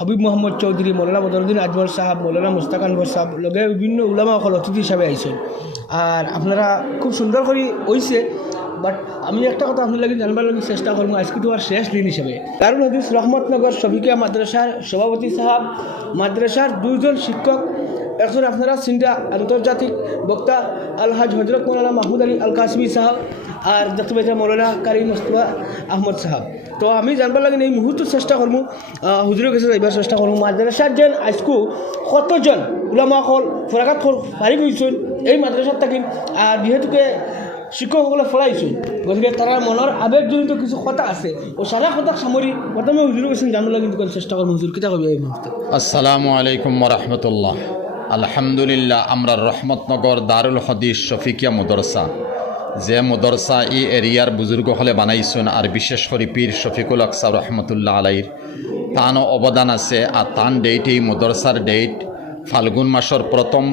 হবিব মোহাম্মদ চৌধুরী, মৌলানা বদরুদ্দিন আজমল সাহেব, মৌলানা মুস্তাক আনবর সাহেব লগে বিভিন্ন উলামা সকল অতিথি হিসাবে আইছেন। আর আপনারা খুব সুন্দর করে হইছে। বাট আমি একটা কথা আপনার লাগে জানবার লাগে চেষ্টা করবো আজকে তো আর শেষ দিন হিসেবে। দারুল হাদিস রহমতনগর শফিকিয়া মাদ্রাসার সভাপতি সাহেব, মাদ্রাসার 2 জন শিক্ষক, একজন আপনারা সিন্ডা আন্তর্জাতিক বক্তা আলহাজ হজরত মৌলানা মাহমুদ আলী আল কাসমি সাহেব, আর দেখতে পাইছেন মৌলানা কারি মুস্তফা আহমদ সাহেব। তো আমি জানবার লাগে এই মুহূর্তে চেষ্টা করবো হুজুরের কাছে যাইবার চেষ্টা করবো মাদ্রাসার যেন আজকু কতজন উলামা হল ফরাকাত ফারিক হয়েছেন এই মাদ্রাসার থাকি। আর যেহেতুকে শিক্ষকসকলে ফলাইছেন, গতিকে তারা মনের আবেগজনিত কিছু কথা আছে ও সারা কথা সামরি প্রথমে হুজুরের কাছে জানবার লাগে কিন্তু চেষ্টা করবো। হুজুর কিতা করবে এই মুহূর্তে? আসসালামু আলাইকুম ওয়া আলহামদুলিল্লাহ। আমরা রহমতনগর দারুল হাদিস শফিকিয়া মদরসা, যে মদরসা এই এরিয়ার বুজুর্গ হলে বানাইছেন, আর বিশেষ করে পীর শফিকুল আকসা রহমতুল্লাহ আলাইর তানও অবদান আছে। আর তান ডেট এই মদরসার ডেট ফাল্গুন মাসের প্রথম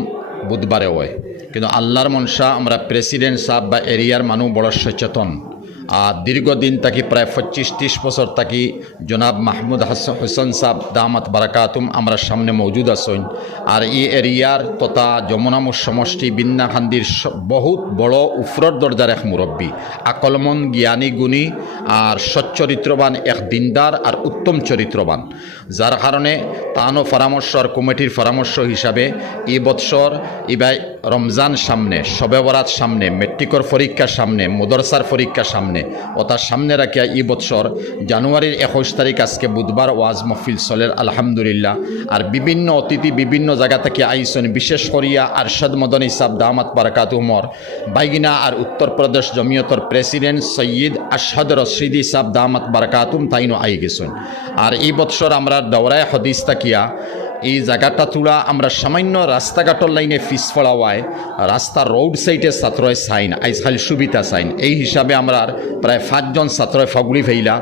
বুধবারে হয়। কিন্তু আল্লাহর মনসা আমরা প্রেসিডেন্ট সাহেব বা এরিয়ার মানুষ বড় সচেতন। আর দীর্ঘদিন থাকি প্রায় 25-30 বছর থাকি জনাব মাহমুদ হোসেন সাহেব দামাত বারাকাতুম আমরা সামনে মৌজুদ আছেন। আর এই এরিয়ার তথা যমুনামুর সমষ্টি বিন্নাখান্দির বহুত বড় উফরর দরজার এক মুরব্বী, আকলমন, জ্ঞানী, গুণী আর সচ্চরিত্রবান, এক দিনদার আর উত্তম চরিত্রবান, যার কারণে তানও পরামর্শ আর কমিটির পরামর্শ হিসাবে এই বৎসর ইবাই রমজান সামনে, শবে বরাত সামনে, মেট্রিকর পরীক্ষার সামনে, মদরসার পরীক্ষার সামনে ও তার সামনে রাখিয়া এই বৎসর জানুয়ারির 21 তারিখ আজকে বুধবার ওয়াজ মহফিল চলের আলহামদুলিল্লাহ। আর বিভিন্ন অতিথি বিভিন্ন জায়গা থেকে আইসন, বিশেষ করিয়া আরশাদ মদনী সাহেব দামাত বারাকাতুহর বাইগিনা আর উত্তরপ্রদেশ জমিয়তর প্রেসিডেন্ট সৈয়দ আশহাদ রশিদি সাহেব দামাত বারাকাতুম তাইনও আই গেছেন। আর এই বৎসর আমরা দৌড়ায় হদিস তাকিয়া এই জায়গাটা তুলা আমরা সামান্য রাস্তাঘাটর লাইনে ফিস ফলাওয়ায় রাস্তার রোড সাইডে ছাত্রয় সাইন আইজকাল সুবিধা সাইন, এই হিসাবে আমরা প্রায় 5 জন ছাত্রয় ফাগুড়ি ফেইলা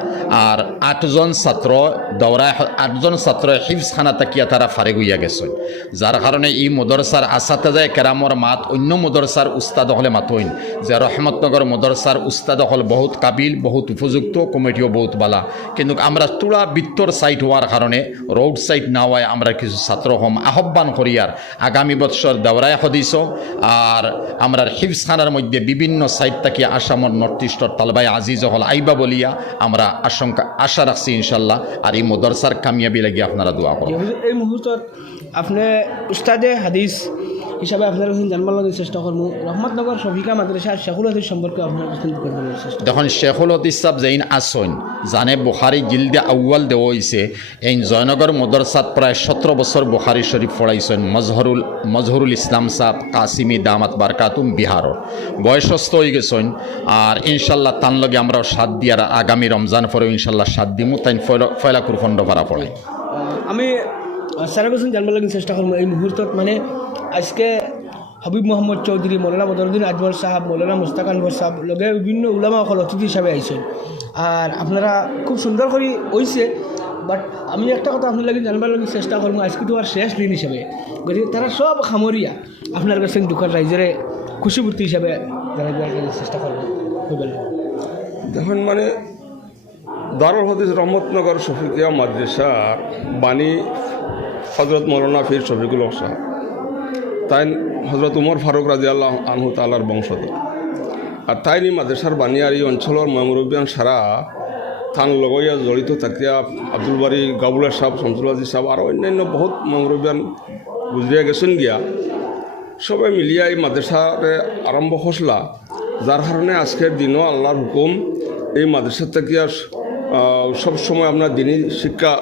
আর 8 জন ছাত্র দৌড়ায় 8 জন ছাত্র হিফজখানা তাকিয়া তারা ফারে গইয়া গেছে। যার কারণে এই মদরসার আসাতেজায় কেরামর মাত অন্য মদরসার উস্তাদ হলে মাতইন যে রহমতনগর মদরসার উস্তাদ হল বহুত কাবিল, বহুত উপযুক্ত, কমিটিও বহুত বালা। কিন্তু আমরা তুলা বিত্তর সাইট হওয়ার কারণে রোড সাইড না হওয়ায় আমরা কিছু ছাত্র হম আহ্বান করিয়ার আগামী বৎসর দেওরায় হদিস আর আমরা হিফজখানার মধ্যে বিভিন্ন সাইট থেকে আসামর নর্থ ইস্টর তালবাই আজিজ হল আইবা বলিয়া আমরা আশা রাখছি ইনশাল্লাহ। আর এই মদরসার কামিয়াবি লাগিয়ে আপনারা দোয়া করুন। এই মুহূর্তে আপনি উস্তাদে হাদিস হিসাবে আপনার কাছে জানবার লাগে চেষ্টা করবো রহমতনগর শফিকা মাদ্রাসার শেখুল হাদিস সম্পর্কে আপনার কাছে জানবার চেষ্টা। দেখুন শেখুল হাদিস সাহেব যেইন আসন জানে বুখারি জিলদে আউ্বাল দেওয়া হয়েছে। এই জয়নগর মদরসাত প্রায় 17 বছর বুখারি শরীফ পড়াইছেন মজহরুল ইসলাম সাহেব কাসিমি দামাত বারকাতুম বিহারর বয়সস্থ হয়ে গেছেন। আর ইনশাল্লাহ তান লগে আমরা 7 দিয়ার আগামী রমজান পরেও ইনশাল্লাহ 7 দিমু তাই ফয়লাকুর খণ্ড ভাড়া পড়াই। আমি সারা বছর জানবার লাগে চেষ্টা করবো এই মুহূর্তত মানে আজকে হবিব মোহাম্মদ চৌধুরী, মৌলানা বদরুদ্দিন আজমল সাহেব, মৌলানা মুস্তাক আনবর সাহেব লগে বিভিন্ন উলামা সকল অতিথি হিসাবে আইছেন। আর আপনারা খুব সুন্দর করে হইছে। বাট আমি একটা কথা আপনার লাগে জানবার লাগে চেষ্টা করবো আজকে তো আর শেষ দিন হিসাবে, গতিকে তারা সব খামরিয়া আপনার কাছে দুঃখের রাইজরে খুশিবর্তী হিসাবে জানাবার চেষ্টা করবো। দেখুন মানে দারুল হাদিস রহমতনগর শফিকিয়া মাদ্রাসার বাণী হজরত মৌলানা ফির শফিকুল হক সাহেব, তাই হজরত উমর ফারুক রাদিয়াল্লাহু আনহু তাআলার বংশধর। আর তাইনি মাদ্রাসার বাণী আর এই অঞ্চলের মুরব্বিয়ান সারা থান লগইয়া জড়িত থাকিয়া আব্দুল বারি গাবুলা সাহেব, শামসুল আজিজ সাহেব আর অন্যান্য বহুত মুরব্বিয়ান গুজরিয়া গেছেন গিয়া সবাই মিলিয়া এই মাদ্রাসারে আরম্ভ হসলা। যার কারণে আজকের দিনও আল্লাহর হুকুম এই মাদ্রাসা থাকিয়া সব সময় আপনার দিনী শিক্ষা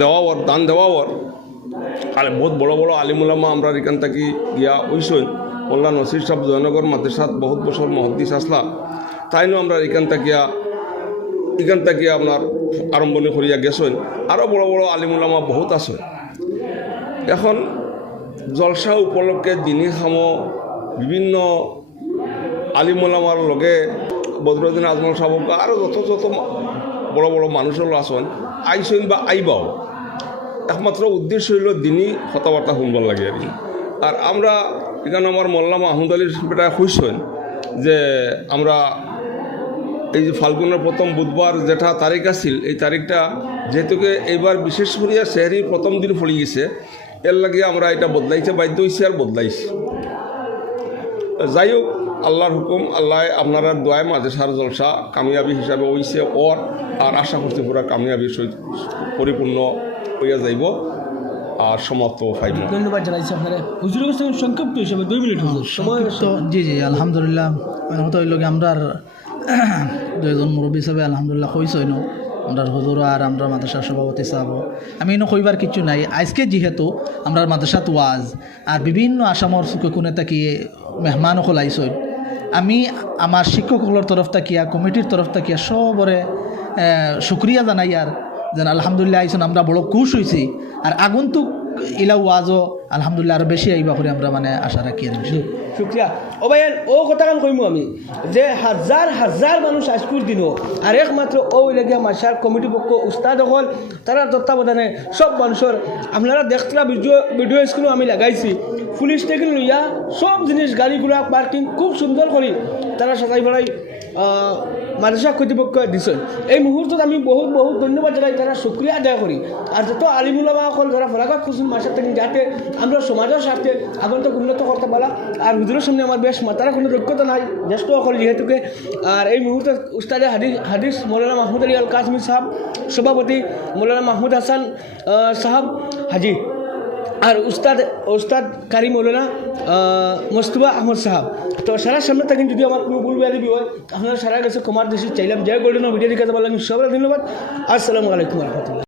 দেওয়ার দান দেওয়ার আর বহুত বড় বড় আলিমুলামা আমরা এখান থেকে গিয়া ওইসই মোল্লা নসির সাহেব জয়নগর মাদ্রাসাত বহুত বছর মহদ্দিস আসলা, তাইনও আমরা এখান থেকে আপনার আরম্ভণি করিয়া গেছেন। আরও বড় বড় আলিমুলামা বহুত আছে। এখন জলসা উপলক্ষে দিনী খাম বিভিন্ন আলিমুলামার লগে বদরুদ্দিন আজমল সাহেব আরও যত বড় বড় মানুষের আছেন আইসইন বা আইবাও, একমাত্র উদ্দেশ্য হইল দিনই কথাবার্তা শুনবার লাগে। আর আমরা এখানে আমার মোল্লা মাহমুদ আলীর বেটা খুঁজছেন যে আমরা এই যে ফাল্গুনের প্রথম বুধবার যেটা তারিখ আছিল এই তারিখটা যেহেতুকে এইবার বিশেষ করিয়া সেহরির প্রথম দিন পড়ে গেছে, এর লাগে আমরা এটা বদলাইতে বাধ্য হয়েছি আর বদলাইছি। যাই হোক, আল্লাহর হুকুম, আল্লাহ আপনারা দোয়ায় মাদ্রাসার জলসা কামিয়াবি হিসাবে হইছে ওর, আর আশা করছি পুরা কামিয়াবি সহিত পরিপূর্ণ হইয়া যাইব আর সমাপ্ত ফাইব। ধন্যবাদ জানাইছি আপনারা। হুজুরের কাছে সংক্ষিপ্ত হিসাবে 2 মিনিট হুজুর সময়। তো জি আলহামদুলিল্লাহ, হয়তো ওই লগে আমরা দুজন মুরব্বী হিসাবে আলহামদুলিল্লাহ কইসই ন আমরা হুজুর আর আমরা মাদ্রাসার সভাপতি সাহেব, আমি ইনো কইবার কিছু নাই। আজকে যেহেতু আমরা মাদ্রাসাত ওয়াজ আর বিভিন্ন আসামর চুকে কোনে তাকিয়ে মেহমান সকল আইসই, আমি আমার শিক্ষকসকলের তরফ তাকিয়া কমিটির তরফ তাকিয়া সবরে শুক্রিয়া জানাই আর যেন আলহামদুলিল্লাহ আইসন, আমরা বড় খুশ হয়েছি। আর আগন্তুক ইলা ওয়াজও আলহামদুলিল্লাহ আরও বেশি আইবা করে আমরা মানে আশা রাখি আর শুক্রিয়া। ও ভাইয়ান ও কথা কান কইমু আমি যে হাজার হাজার মানুষ আজকুর দিনও আর একমাত্র ও লাগিয়া মাসার কমিটি পক্ষ উস্তাদ হল তারা তত্ত্বাবধানে সব মানুষের আপনারা দেখতরা ভিডিও স্ক্রিনও আমি লাগাইছি, পুলিশ থেকে লইয়া সব জিনিস গাড়িগুলা পার্কিং খুব সুন্দর করি তারা সাজাই ফেলাই মাদ্রাসা কর্তৃপক্ষ দিছেন। এই মুহূর্তত আমি বহুত বহুত ধন্যবাদ জানাই, তারা শুক্রিয়া আদায় করি। আর যত আলিমুলামা সকল যারা ফলাঘাট খুঁজুন মাসার থেকে যাতে আমরা সমাজের স্বার্থে আগন্তক উন্নত করতে পারা। আর হুজুরের সামনে আমার বেশ মাতারা কোনো যোগ্যতা নাই, জ্যেষ্ঠ সকল যেহেতুকে। আর এই মুহূর্তে উস্তাদে হাদিস মৌলানা মাহমুদ আলী আল কাসমি সাহেব, সভাপতি মৌলানা মাহমুদ হাসান সাহেব হাজি, আর উস্তাদ কারি মৌলানা মোস্তফা আহমদ সাহেব। তো সারা সামনে থাকেন, যদি আমার কোনো ভুল বেয়াদি হয় আপনারা সারা কাছে ক্ষমার দেশে চাইলাম। জয় গোল্ডেন ভিডিও দেখে যাবার লাগবে। সবাই ধন্যবাদ। আসসালামু আলাইকুম রহমতুল্লাহ।